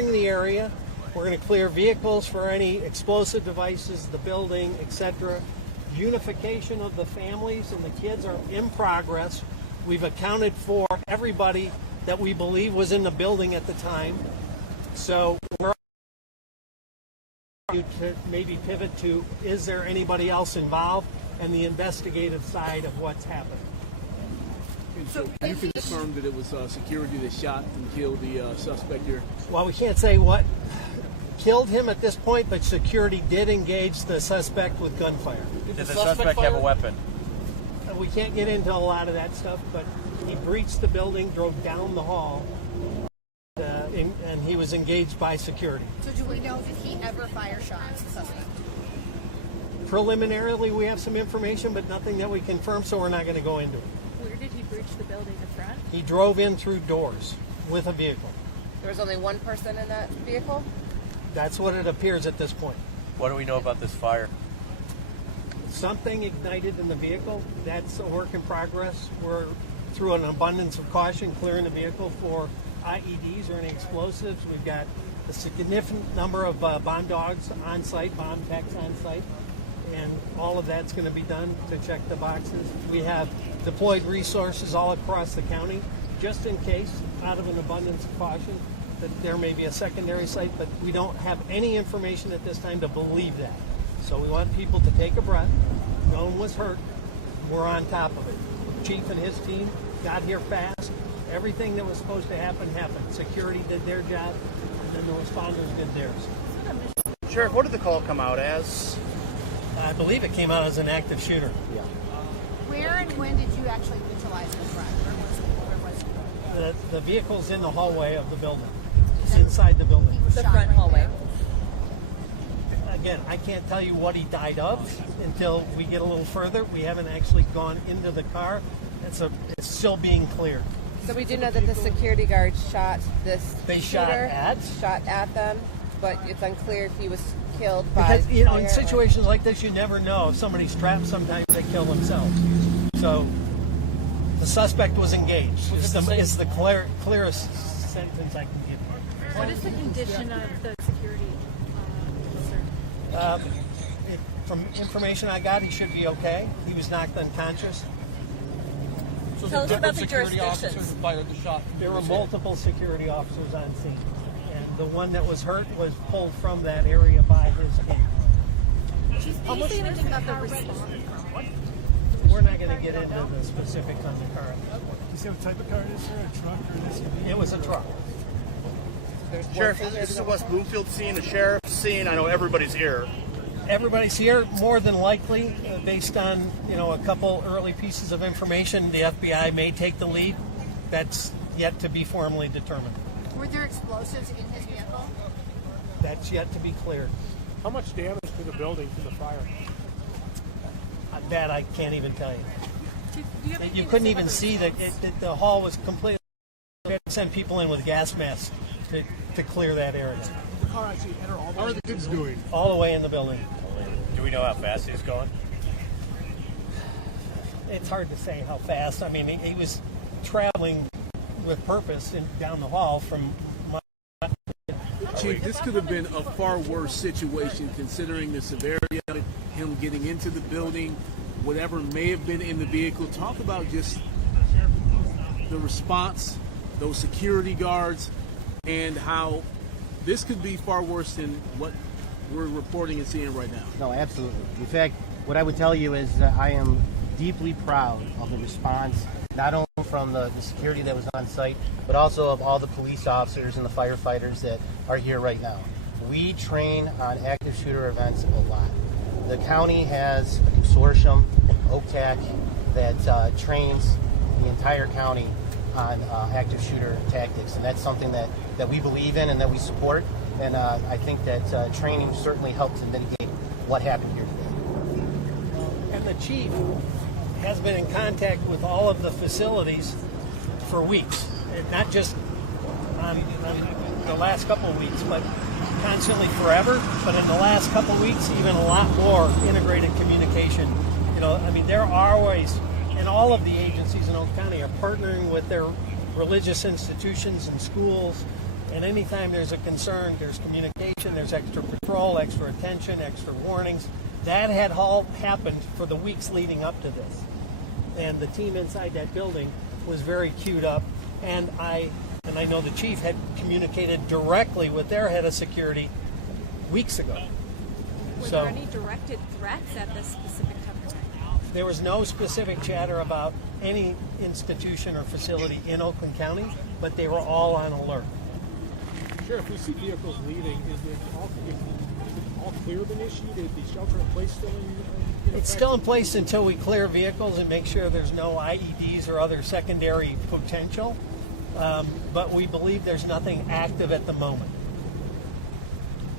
clearing the area. We're going to clear vehicles for any explosive devices, the building, etc. Unification of the families and the kids are in progress. We've accounted for everybody that we believe was in the building at the time. So we're to maybe pivot to, is there anybody else involved, and the investigative side of what's happened. So you can confirm that it was security that shot and killed the suspect here? Well, we can't say what killed him at this point, but security did engage the suspect with gunfire. Did the suspect have a weapon? We can't get into a lot of that stuff, but he breached the building, drove down the hall, and he was engaged by security. So do we know, did he ever fire shots, the suspect? Preliminarily, we have some information, but nothing that we confirm, so we're not going to go into it. Where did he breach the building? The front? He drove in through doors with a vehicle. There was only one person in that vehicle? That's what it appears at this point. What do we know about this fire? Something ignited in the vehicle. That's a work in progress. We're, through an abundance of caution, clearing the vehicle for IEDs or any explosives. We've got a significant number of bomb dogs on site, bomb techs on site, and all of that's going to be done to check the boxes. We have deployed resources all across the county, just in case, out of an abundance of caution, that there may be a secondary site, but we don't have any information at this time to believe that. So we want people to take a breath. No one was hurt. We're on top of it. The chief and his team got here fast. Everything that was supposed to happen happened. Security did their job, and then the responders did theirs. Sheriff, what did the call come out as? I believe it came out as an active shooter. Yeah. Where and when did you actually neutralize the threat? Where was he? The vehicle's in the hallway of the building. It's inside the building. He was The shot front right hallway. there. Again, I can't tell you what he died of until we get a little further. We haven't actually gone into the car. It's still being cleared. So we do know that the security guard shot this They shooter. shot at? Shot at them, but it's unclear if he was killed by Because, you know, in fire or- situations like this, you never know. If somebody's trapped, sometimes they kill themselves. So the suspect was engaged. It's the clearest sentence I can give you. What is the condition of the security officer? From information I got, he should be okay. He was knocked unconscious. So Tell us about the security jurisdictions. officers fired the shot. There were multiple security officers on scene, and the one that was hurt was pulled from that area by his team. How much anything about the response? We're not going to get into the specifics on the car. You say what type of car it is, sir? A truck or an SUV? It was a truck. Sheriff, this is a West Bloomfield scene, a sheriff's scene. I know everybody's here. Everybody's here, more than likely, based on a couple early pieces of information. The FBI may take the lead. That's yet to be formally determined. Were there explosives in his vehicle? That's yet to be cleared. How much damage to the building from the fire? That I can't even tell you. Do you have anything You to couldn't say even about see that the hall was completely. We had to send people in with gas masks to clear that area. The car actually entered all the way. How are the kids doing? All the way in the building. Do we know how fast he's going? It's hard to say how fast. I mean, he was traveling with purpose down the hall from. Chief, this could have been a far worse situation considering the severity of it, him getting into the building, whatever may have been in the vehicle. Talk about just the response, those security guards, and how this could be far worse than what we're reporting and seeing right now. No, absolutely. In fact, what I would tell you is that I am deeply proud of the response, not only from the security that was on site, but also of all the police officers and the firefighters that are here right now. We train on active shooter events a lot. The county has a consortium, OCTAC, that trains the entire county on active shooter tactics, and that's something that we believe in and that we support. And I think that training certainly helped to mitigate what happened here today. And the chief has been in contact with all of the facilities for weeks, and not just on the last couple of weeks, but constantly forever. But in the last couple of weeks, even a lot more integrated communication. There are always, and all of the agencies in Oak County are partnering with their religious institutions and schools And anytime there's a concern, there's communication, there's extra patrol, extra attention, extra warnings. That had all happened for the weeks leading up to this. And the team inside that building was very queued up. And I know the chief had communicated directly with their head of security weeks ago. Were there any directed threats at this specific time? There was no specific chatter about any institution or facility in Oakland County, but they were all on alert. Sheriff, we see vehicles leaving. Is it all clear been issued? Is the shelter in place still in It's still in place until we clear vehicles and make sure there's no IEDs or other secondary potential. But we believe there's nothing active at the moment.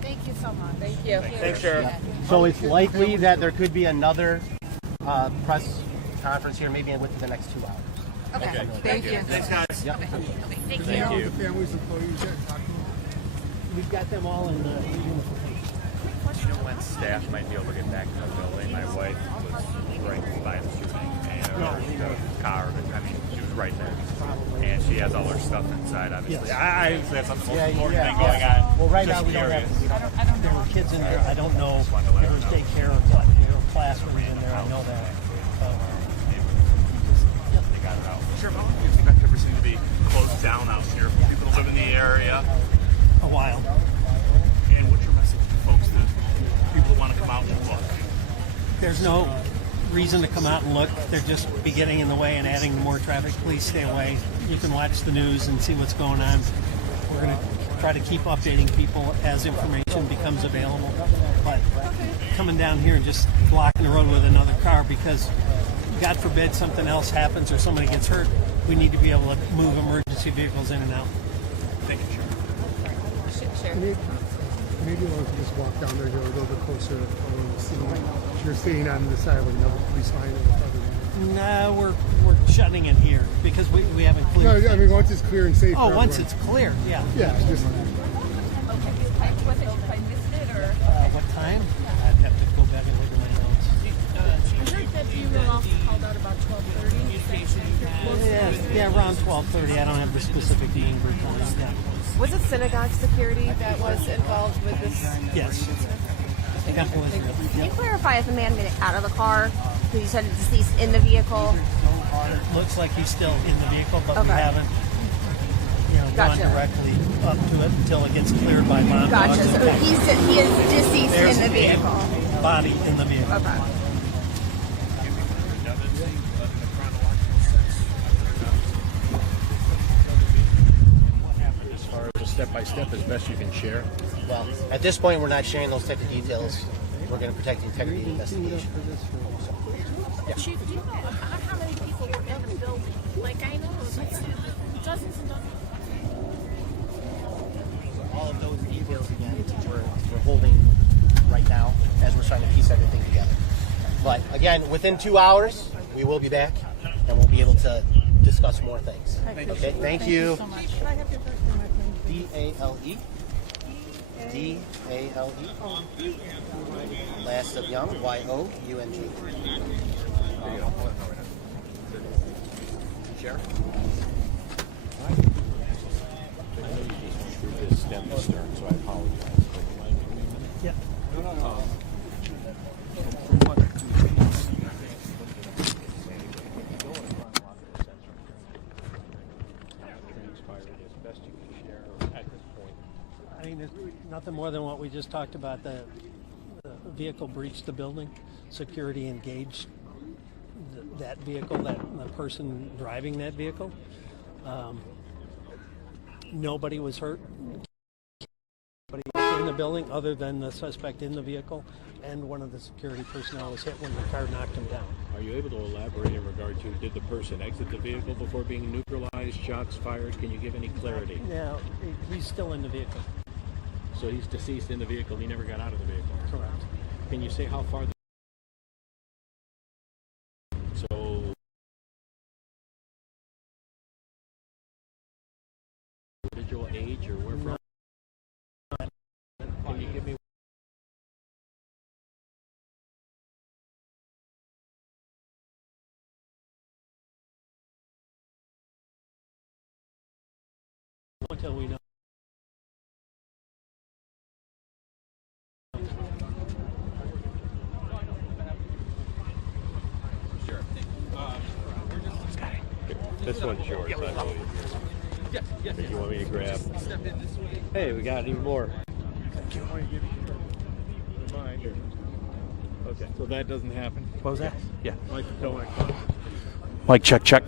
Thank you so much. Thank you. Thanks, Sheriff. So it's likely that there could be another press conference here, maybe within the next 2 hours. Okay. Thank you. Thanks, guys. Yep. Thank Thank you. The families, employees, We've got them all in the unification. Do you know when staff might be able to get back to the building? My wife was right by the shooting and the car. I mean, she was right there. And she has all her stuff inside, obviously. Yes. I obviously that's the most Yeah, important yeah, thing going on. Well, right Just now we don't curious. have. There were kids in there. I don't know if there was daycare or what. There were classrooms in there. I know that. They got it out. Sheriff, how long do you expect everything to be closed down out here for people to live in the area? A while. And what's your message to folks that people want to come out and look? There's no reason to come out and look. They're just be getting in the way and adding more traffic. Please stay away. You can watch the news and see what's going on. We're going to try to keep updating people as information becomes available. But coming down here and just blocking the road with another car because, God forbid, something else happens or somebody gets hurt, we need to be able to move emergency vehicles in and out. Thank you, Sheriff. Maybe we'll just walk down there, go a little bit closer. You're staying on the side with another police line. No, we're shutting it here because we haven't cleared. No, I mean once it's clear and safe. Oh, for once everyone. it's clear, yeah. Yeah, just. What time? I'd have to go back and look at my notes. I heard that you were also called out about 12:30. Yeah, around 12:30. I don't have the specific meeting group on it. Yeah. Was it Synagogue security that was involved with this? Yes. Temple Israel. Can you clarify if the man made it out of the car? Because you said it's deceased in the vehicle. It looks like he's still in the vehicle, but we Okay. haven't, gone Gotcha. directly up to it until it gets cleared by mom. Gotcha. dogs, So and he is deceased there's in the a vehicle. body in the vehicle. Okay. As far as a step-by-step as best you can share. Well, at this point, we're not sharing those type of details. We're going to protect the integrity of the investigation. Chief, do you know about how many people were in the building? Like, I know it was like dozens and dozens. All of those details again, we're holding right now as we're trying to piece everything together. But again, within 2 hours, we will be back and we'll be able to discuss more things. Okay, thank you. so much. Can I have your first name, my friend? D-A-L-E. D-A-L-E. Last of Young, Y-O-U-N-G. Sheriff? Through this stem to stern, so I apologize. Yeah. From what transpired as best you can share at this point. I mean, there's nothing more than what we just talked about. The vehicle breached the building. Security engaged that vehicle, the person driving that vehicle. Nobody was hurt. Nobody was in the building other than the suspect in the vehicle, and one of the security personnel was hit when the car knocked him down. Are you able to elaborate in regard to, did the person exit the vehicle before being neutralized, shots fired? Can you give any clarity? Now, he's still in the vehicle. So he's deceased in the vehicle, he never got out of the vehicle. Correct. Can you say how far so individual age or where from? Can you give me Until we know. This one's yours, I believe. Yes, yes. You want me to grab? Step in this way. Hey, we got even more. Okay, so that doesn't happen. What was that? Yeah. Mic check, check.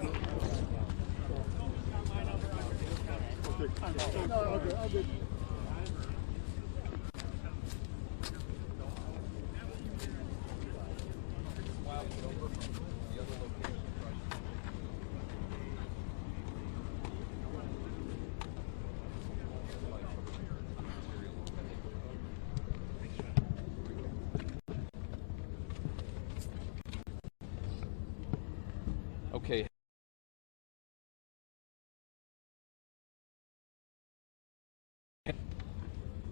Okay.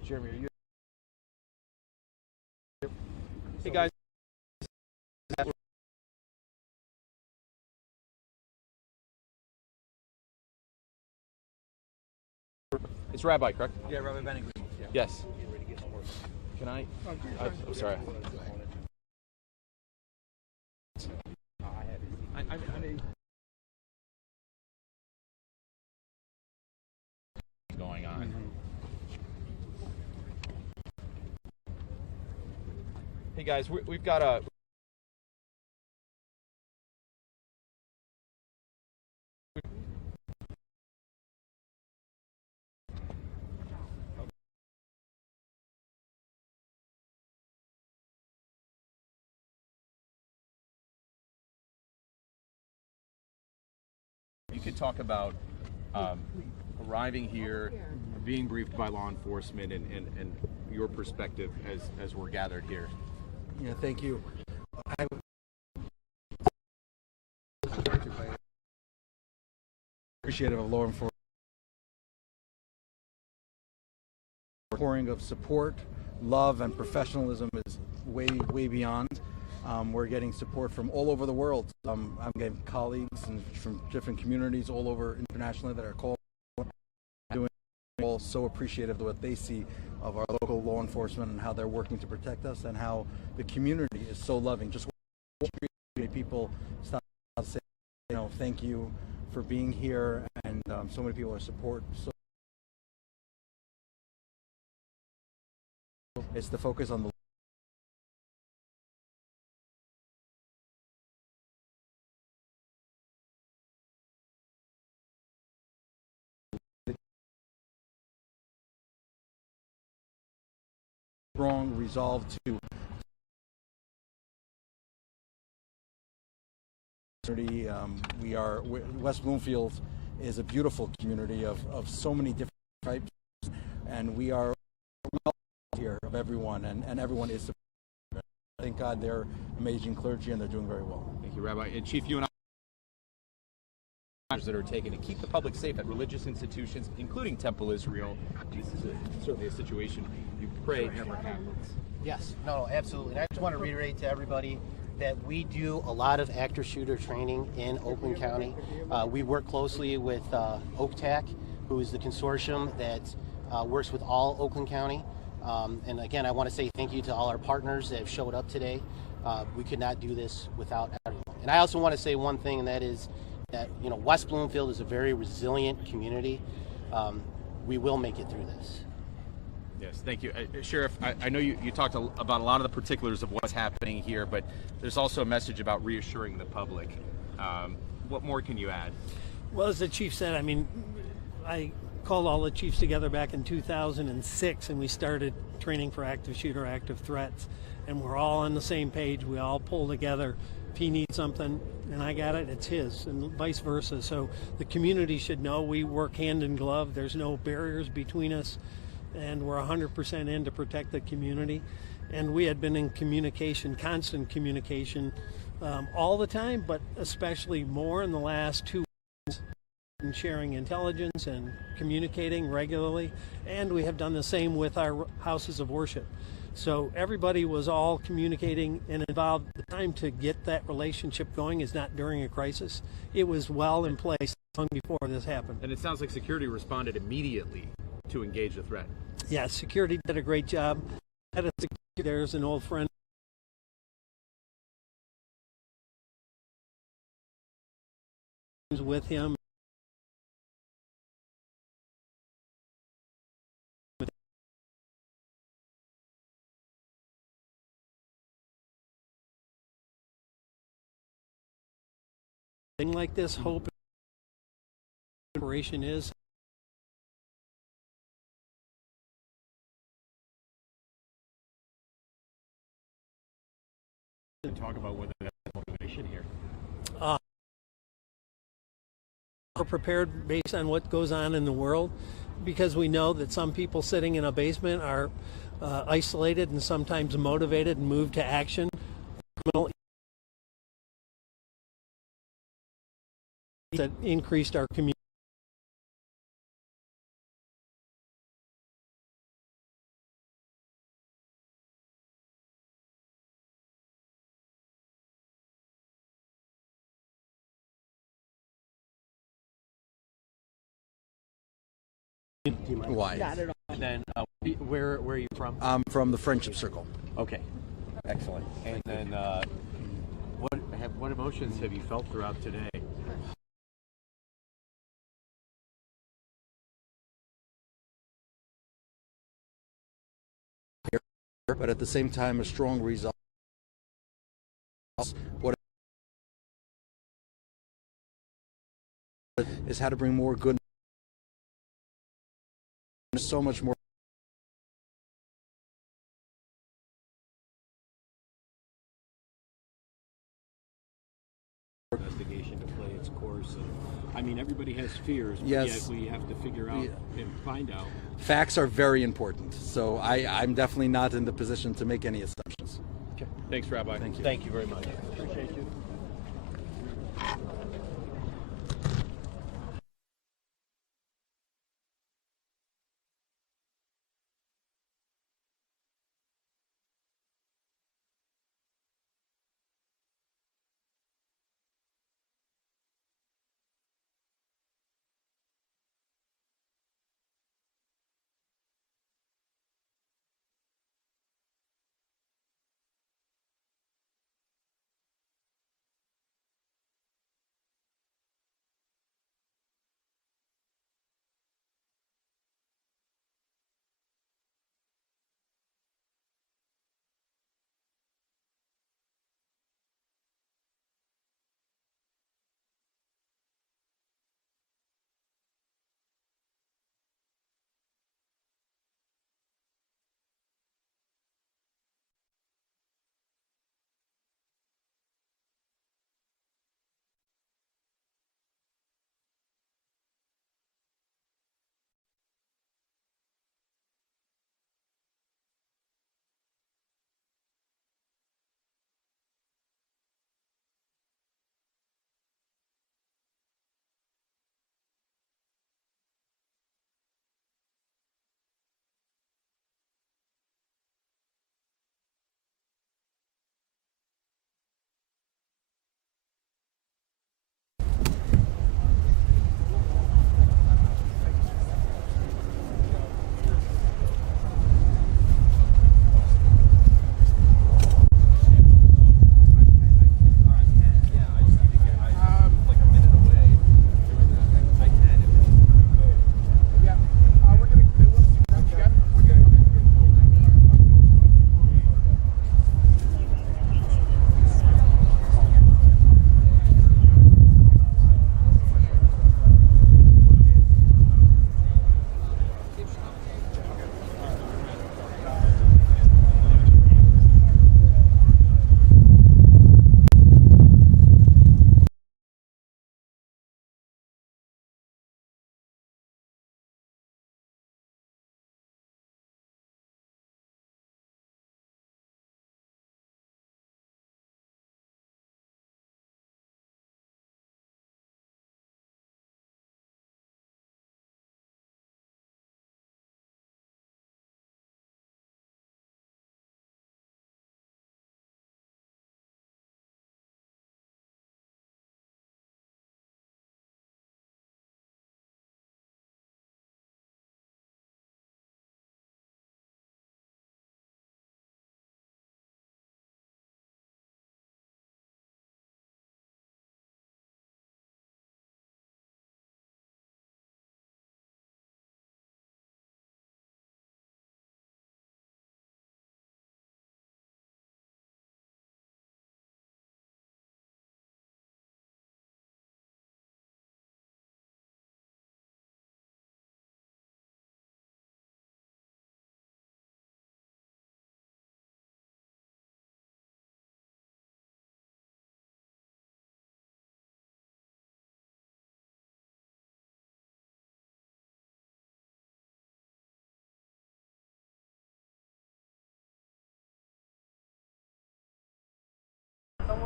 Jeremy, are you? Hey guys. It's Rabbi, correct? Yeah, Rabbi Benning. Yeah. Yes. Can I? I'm sorry. I going on. Hey guys, we've got a. You could talk about arriving here, being briefed by law enforcement, and your perspective as we're gathered here. Yeah, thank you. I'm appreciative of law enforcement. Pouring of support, love, and professionalism is way beyond. We're getting support from all over the world. I'm getting colleagues and from different communities all over internationally that are calling. All so appreciative of what they see of our local law enforcement and how they're working to protect us, and how the community is so loving. Just people stop to say, thank you for being here, and so many people are support. So it's the focus on the strong resolve to West Bloomfield is a beautiful community of so many different types, and we are well here of everyone, and everyone is supportive. Thank God they're amazing clergy and they're doing very well. Thank you, Rabbi. And Chief, you and I that are taken to keep the public safe at religious institutions, including Temple Israel. This is certainly a situation you pray never happens. Yes, no, absolutely. And I just want to reiterate to everybody that we do a lot of active shooter training in Oakland County. We work closely with OAKTAC, who is the consortium that works with all Oakland County. And again, I want to say thank you to all our partners that have showed up today. We could not do this without everyone. And I also want to say one thing, and that is that West Bloomfield is a very resilient community. We will make it through this. Yes, thank you. Sheriff, I know you talked about a lot of the particulars of what's happening here, but there's also a message about reassuring the public. What more can you add? Well, as the chief said, I called all the chiefs together back in 2006, and we started training for active shooter, active threats, and we're all on the same page. We all pull together. If he needs something and I got it, it's his, and vice versa. So the community should know we work hand in glove. There's no barriers between us, and we're 100% in to protect the community. And we had been in communication, constant communication, all the time, but especially more in the last 2 weeks, and sharing intelligence and communicating regularly. And we have done the same with our houses of worship. So everybody was all communicating and involved. The time to get that relationship going is not during a crisis. It was well in place long before this happened. And it sounds like security responded immediately to engage the threat. Yeah, security did a great job. There's an old friend with him. Thing like this, hope operation is. Talk about whether that's motivation here. We're prepared based on what goes on in the world, because we know that some people sitting in a basement are isolated and sometimes motivated and moved to action. That increased our community. Why? And then, where are you from? I'm from the Friendship Circle. Okay, excellent. And then, what emotions have you felt throughout today? But at the same time, a strong result. What is how to bring more good. So much more. Investigation to play its course. And, I mean, everybody has fears, but Yes. yet we have to figure out and find out. Facts are very important. So I'm definitely not in the position to make any assumptions. Okay. Thanks, Rabbi. Thank you. Thank you very much. Appreciate you.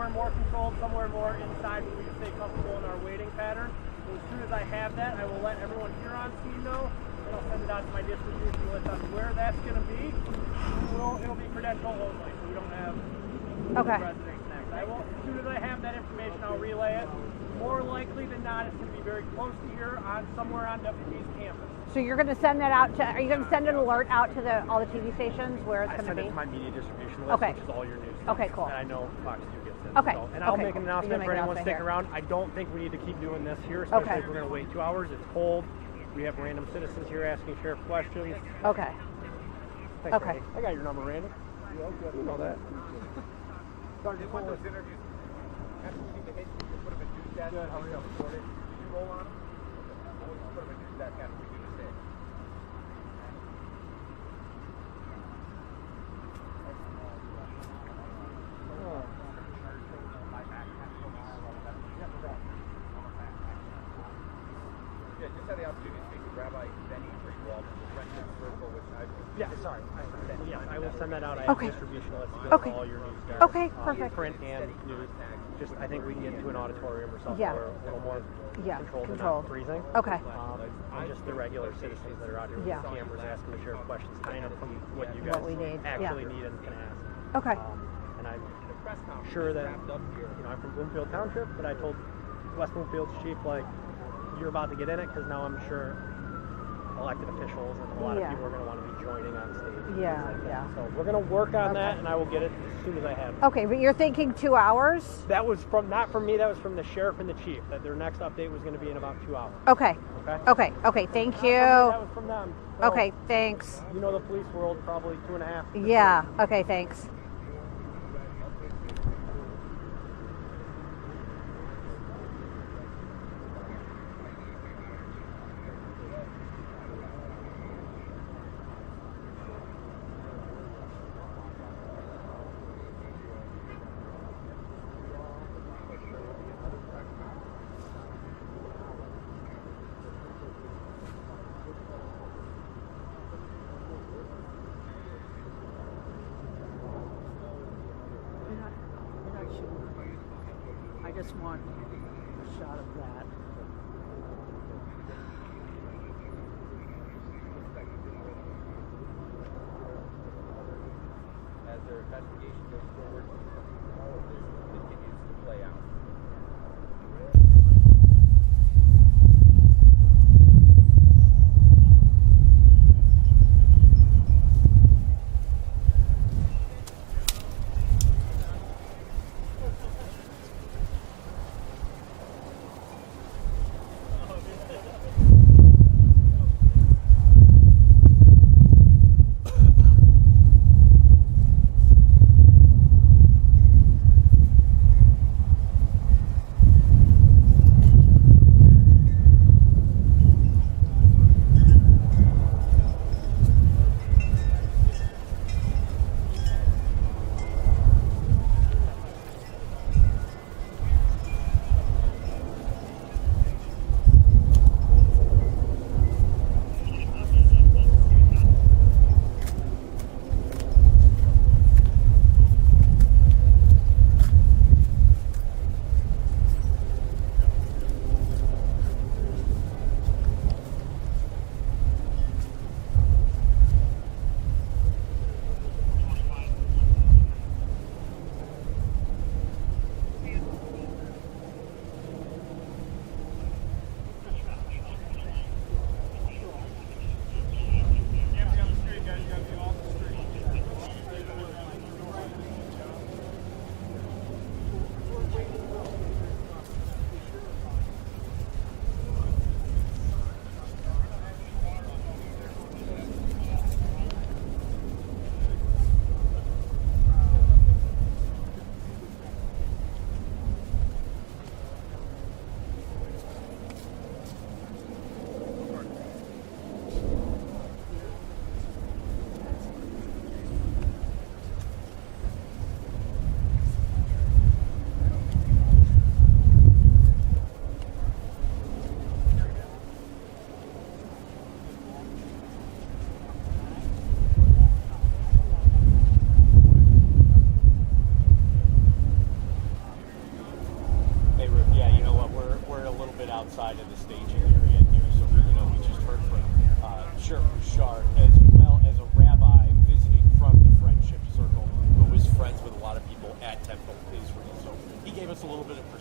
somewhere more controlled, somewhere more inside where we can stay comfortable in our waiting pattern. So as soon as I have that, I will let everyone here on scene know, and I'll send it out to my distribution list on where that's going to be. It'll be credential only, so we don't have residents next. As soon as I have that information, I'll relay it. More likely than not, it's going to be very close to here, somewhere on WP's campus. So you're going to send that out to? Are you going to send an alert out to all the TV stations where it's going to be? I send it to my media distribution list, which is all your news. Okay, cool. And I know Fox 2 gets it. Okay. So, and I'll make an Cool. announcement for anyone sticking around. I don't think we need to keep doing this here, especially if we're going to wait 2 hours. It's cold. We have random citizens here asking sheriff questions. Okay. Thanks, Okay. Randy. I got your number, Randy. You know that. Sergeant Fuller. Those interviews, after we need to hit, you can put them in news desk. Good, how are you? Did you roll on them? We'll put them in news desk after we do the same. Yeah, just had the opportunity to speak with Rabbi Benny Greenwald from the Friendship Circle, which I I will send that out. I have distribution lists for all your news guys. Okay, perfect. Print and news. Just, I think we can get into an auditorium or something where a little more controlled and not freezing. Okay. And just the regular citizens that are out here with the cameras asking the sheriff questions, kind of from what you guys we need. actually need and can ask. Okay. And I'm sure that, I'm from Bloomfield Township, but I told West Bloomfield's chief, you're about to get in it, because now I'm sure elected officials and a lot of people are going to want to be joining on stage. So we're going to work on that, and I will get it as soon as I have it. Okay, but you're thinking 2 hours? That was not from me, that was from the sheriff and the chief, that their next update was going to be in about 2 hours. Okay. Thank you. That was from them. So, okay, thanks. You know the police world, probably 2.5. Yeah, okay, thanks. I just want a shot of that. As their investigation goes forward, all of this continues to play out.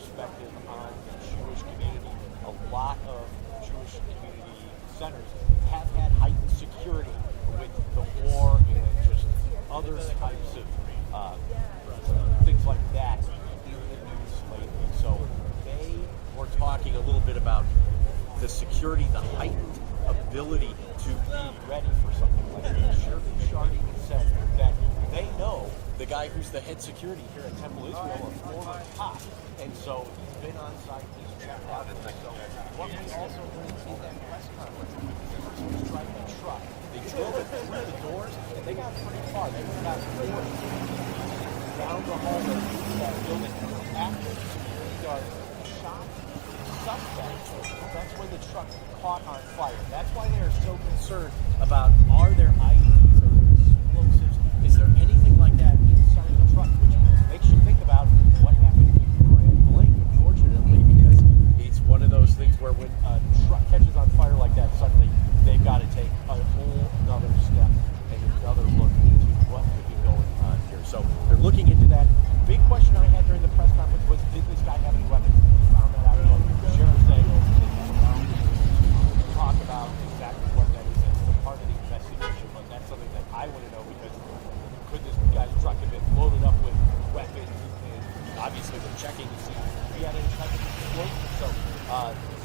perspective on the Jewish community. A lot of Jewish community centers have had heightened security with the war and just other types of things like that in the news lately. So they were talking a little bit about the security, the heightened ability to be ready for something like this. Sheriff Shardy said that they know the guy who's the head security here at Temple Israel, a former cop, and so he's been on site, he's checked out. And so what we also heard in that press conference, the person was driving a truck. They drove it through the doors, and they got pretty far. They went about 4 feet down the hallway to that building. After the security guard shot the suspect, that's when the truck caught on fire. That's why they are so concerned about, are there IEDs, are there explosives, is there anything like that inside the truck, which makes you think about what happened in Grand Blanc, unfortunately, because it's one of those things where when a truck catches on fire like that, suddenly they've got to take a whole another step and another look into what could be going on here. So they're looking into that. Big question I had during the press conference was, did this guy have any weapons? We found that out. Sheriff saying talk about exactly what that is. It's a part of the investigation, but that's something that I want to know, because could this guy's truck have been loaded up with weapons? And obviously they're checking to see if he had any type of explosive. So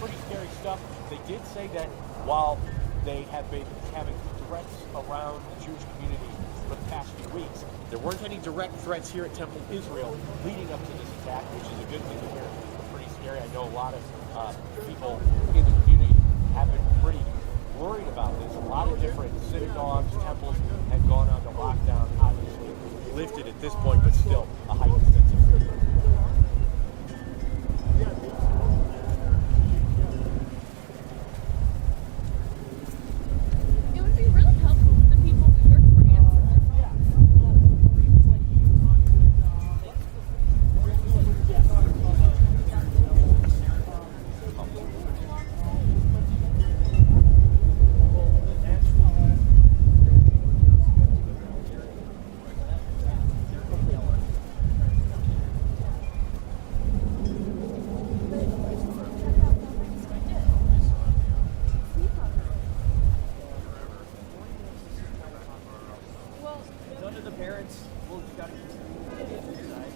pretty scary stuff. They did say that while they have been having threats around the Jewish community for the past few weeks, there weren't any direct threats here at Temple Israel leading up to this attack, which is a good thing to hear. Pretty scary. I know a lot of people in the community have been pretty worried about this. A lot of different synagogues, temples have gone on to lockdown, obviously lifted at this point, but still a heightened sense of fear. It would be really helpful if the people who work for answer. None of the parents will got inside.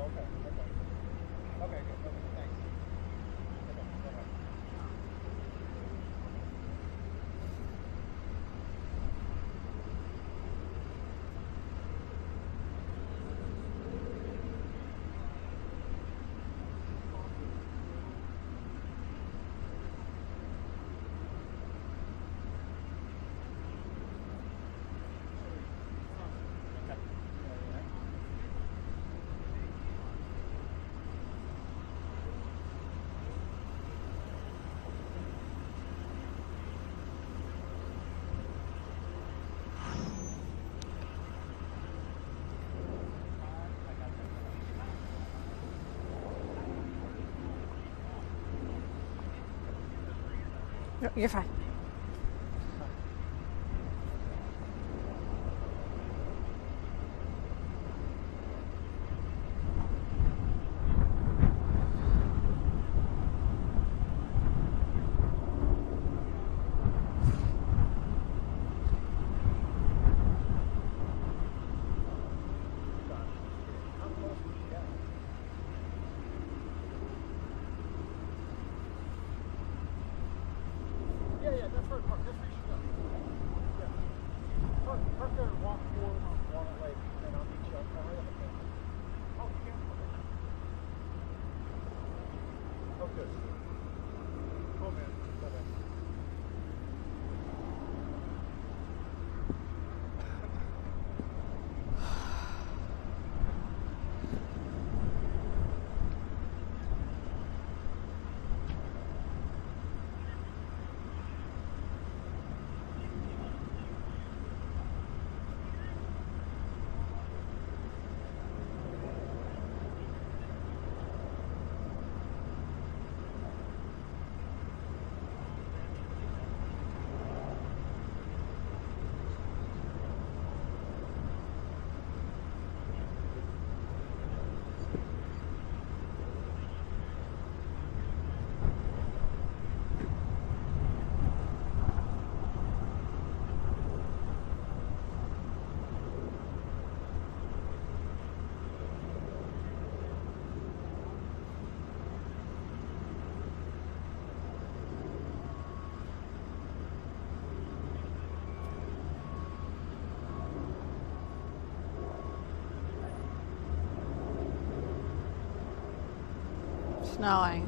okay. Okay, good. Okay, thanks. Okay, bye-bye. You're fine. Yeah, that's where park. That's where you should go. Yeah. Park there and walk towards Walnut Lake, and I'll meet you up right up there. Oh, you can? Okay. Oh, good. Oh, man. Bye-bye. Snowing.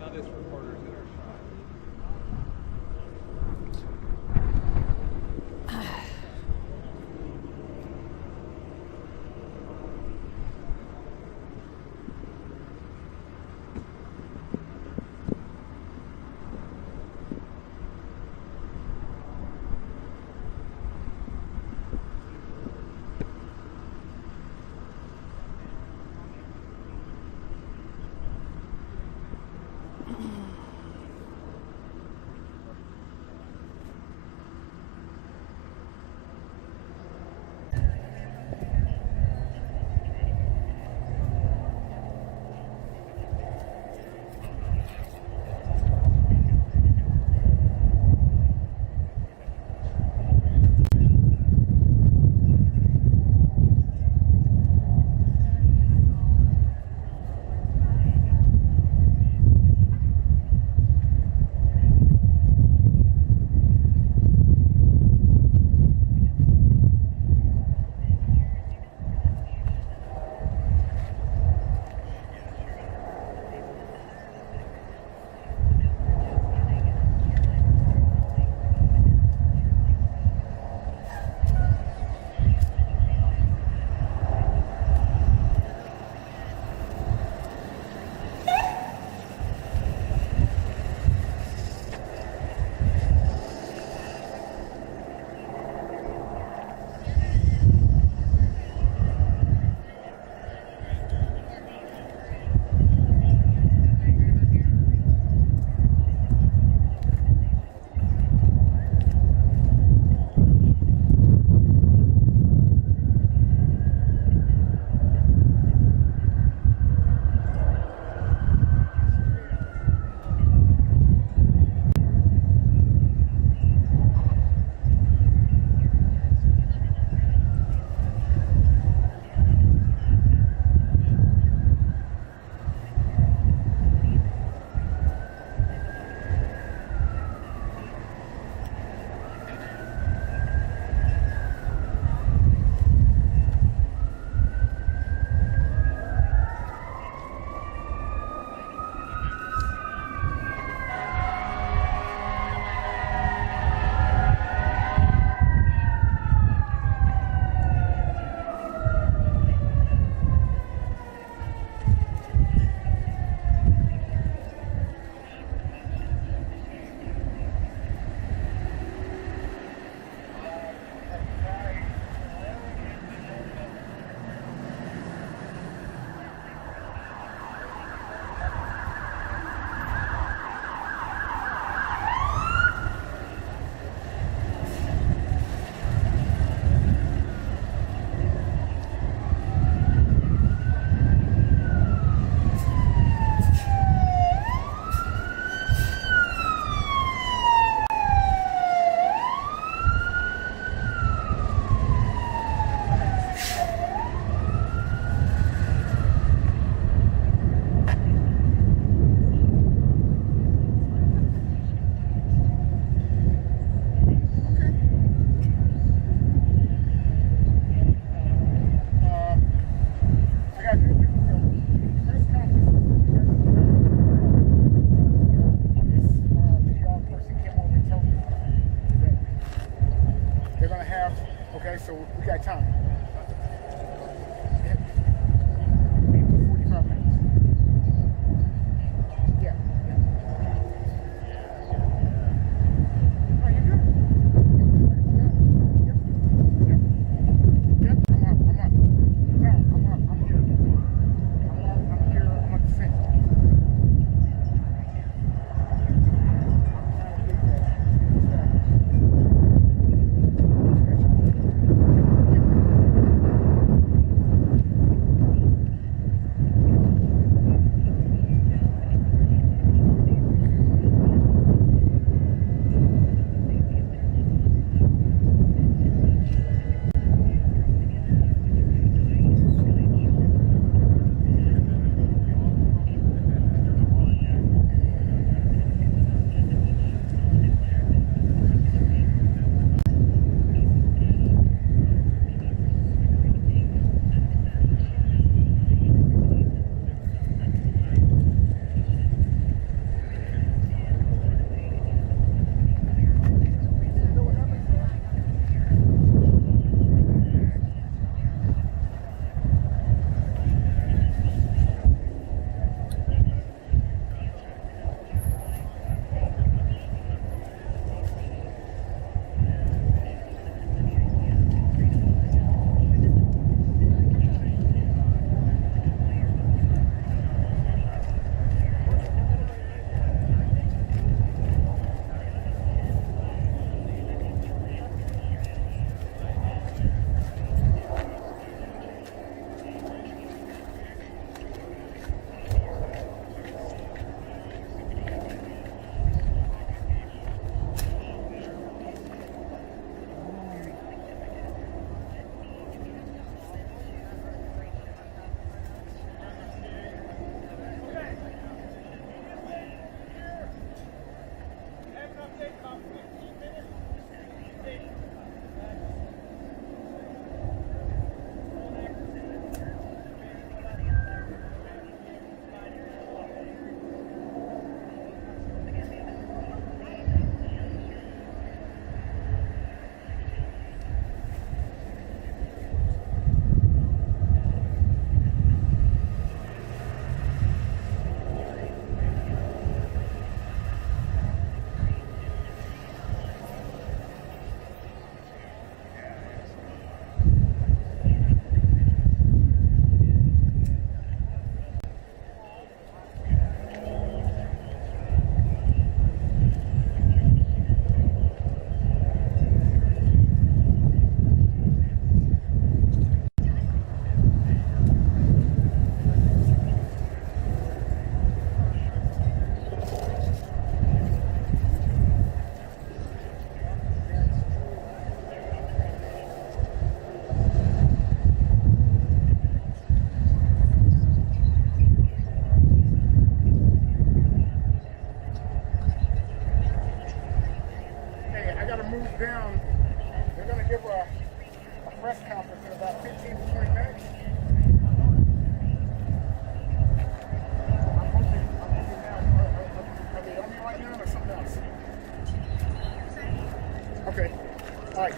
Now this reporter's in our shot.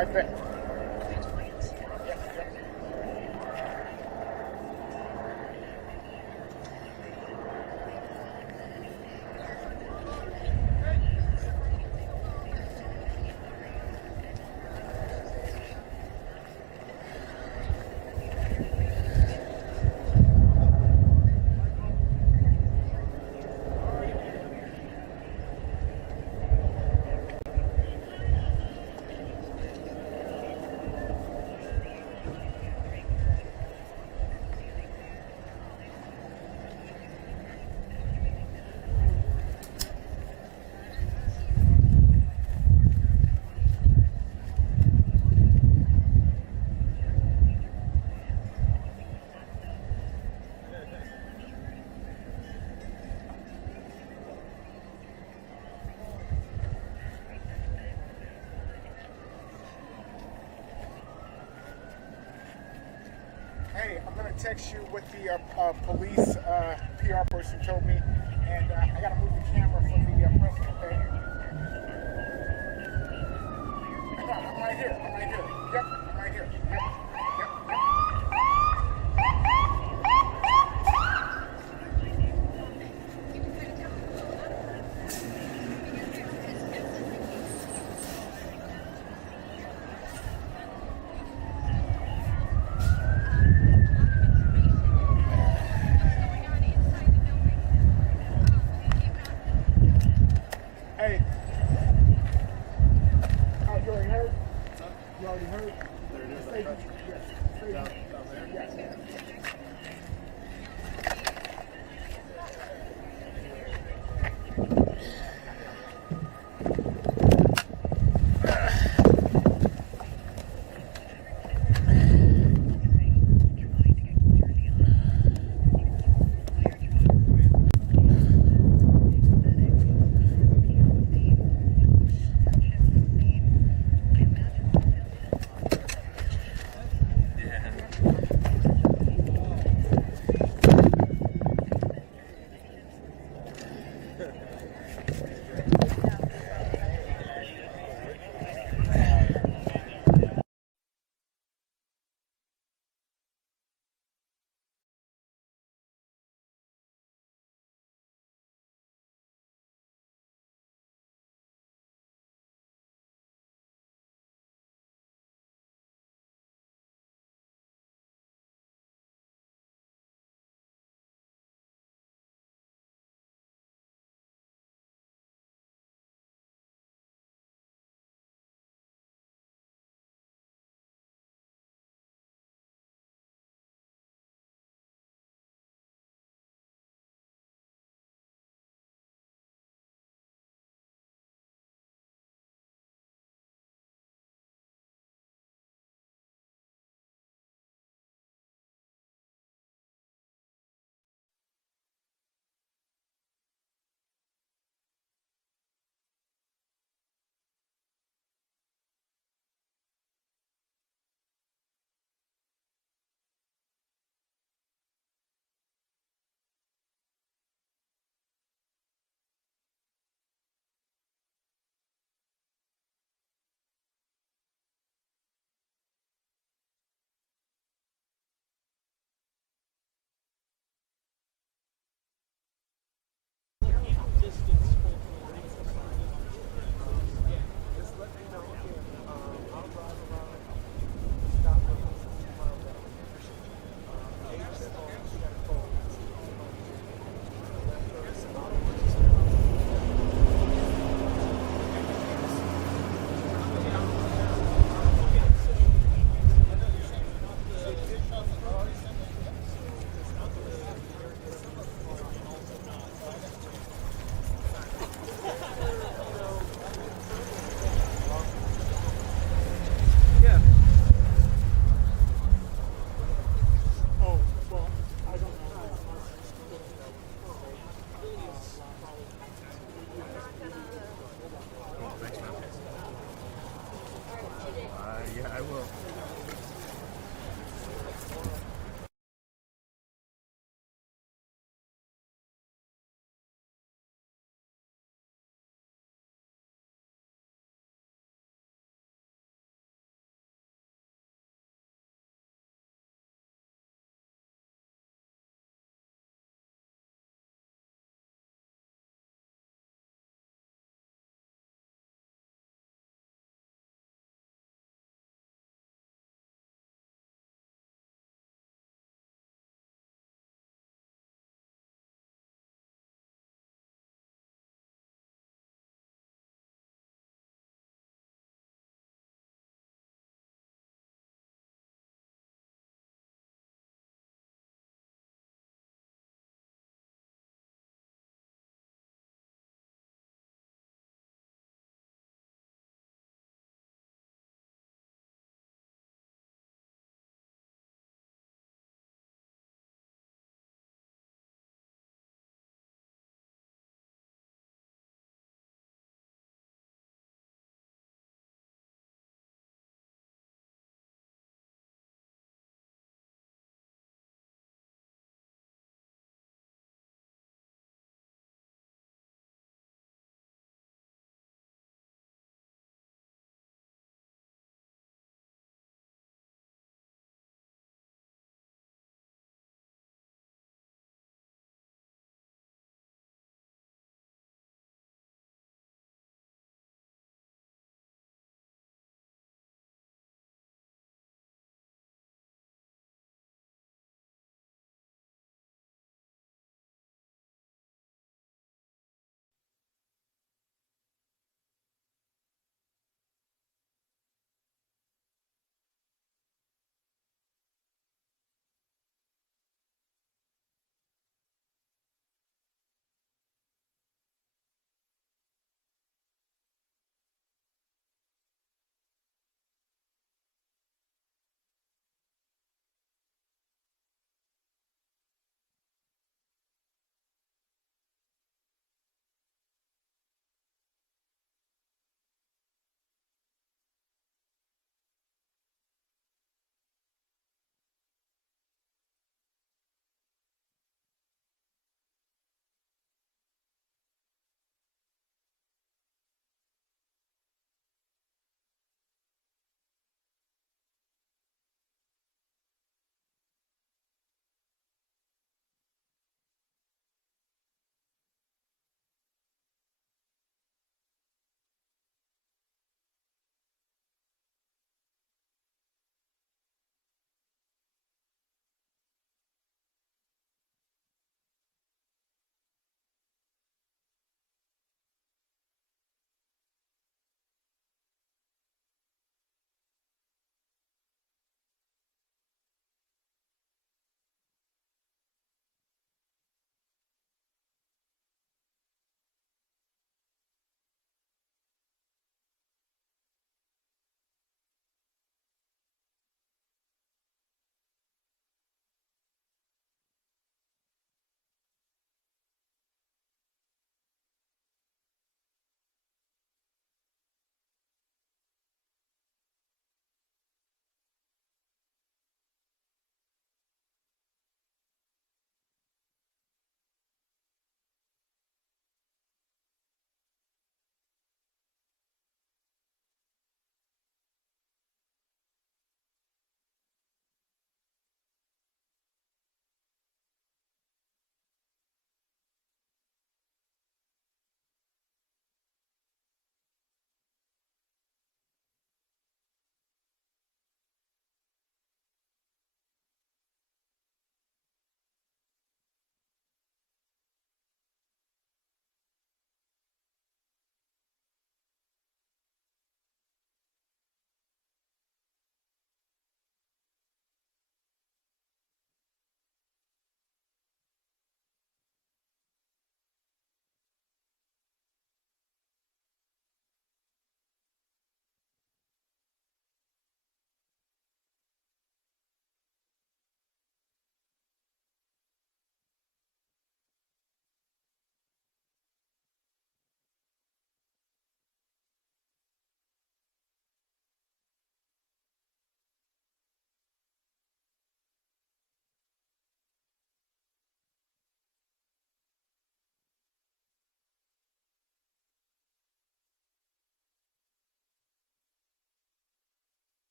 I bet. Hey, I'm gonna text you what the police PR person told me, and I gotta move the camera for the press, okay? No, I'm right here. I'm right here. Yep, I'm right here. Yep, yep, yep.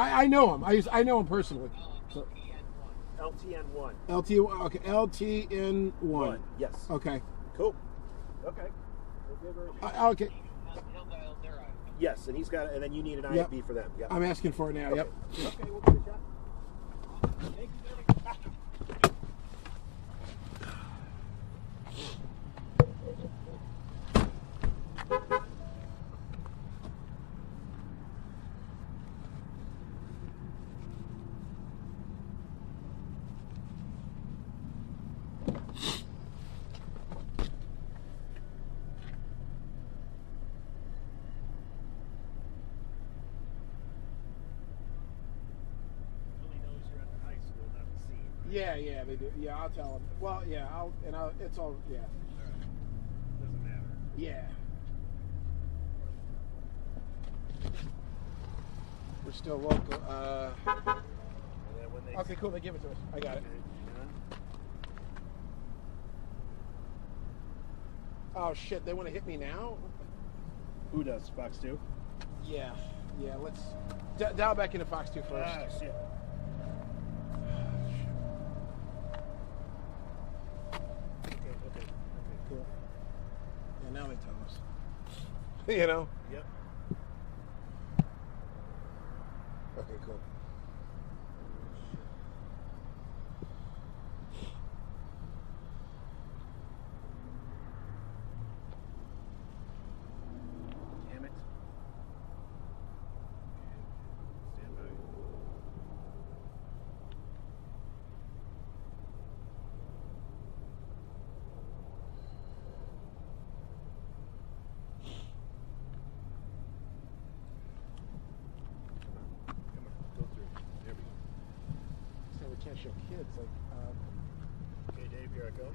I know him. I know him personally. So. LTN1. Okay, LTN1. Yes. Okay. Cool. Okay. Okay. Yes, and he's got, and then you need an Yep. IFB for them. Yep. I'm asking for it now. Okay. Yep. Okay, we'll give it a shot. Thank you. Yeah, they do. Yeah, I'll tell them. Well, yeah, it's all, yeah. Doesn't matter. Yeah. We're still local. Okay, cool. They give it to us. I got it. Oh shit! They want to hit me now. Who does? Fox 2? Yeah. Let's dial back into Fox 2 first. Ah, shit. Okay, cool. Yeah, now they tell us. You know? Yep. Okay, cool. Damn it. Stand by. Go through. There we go. So we can't show kids. Like, Okay, Dave, here I go.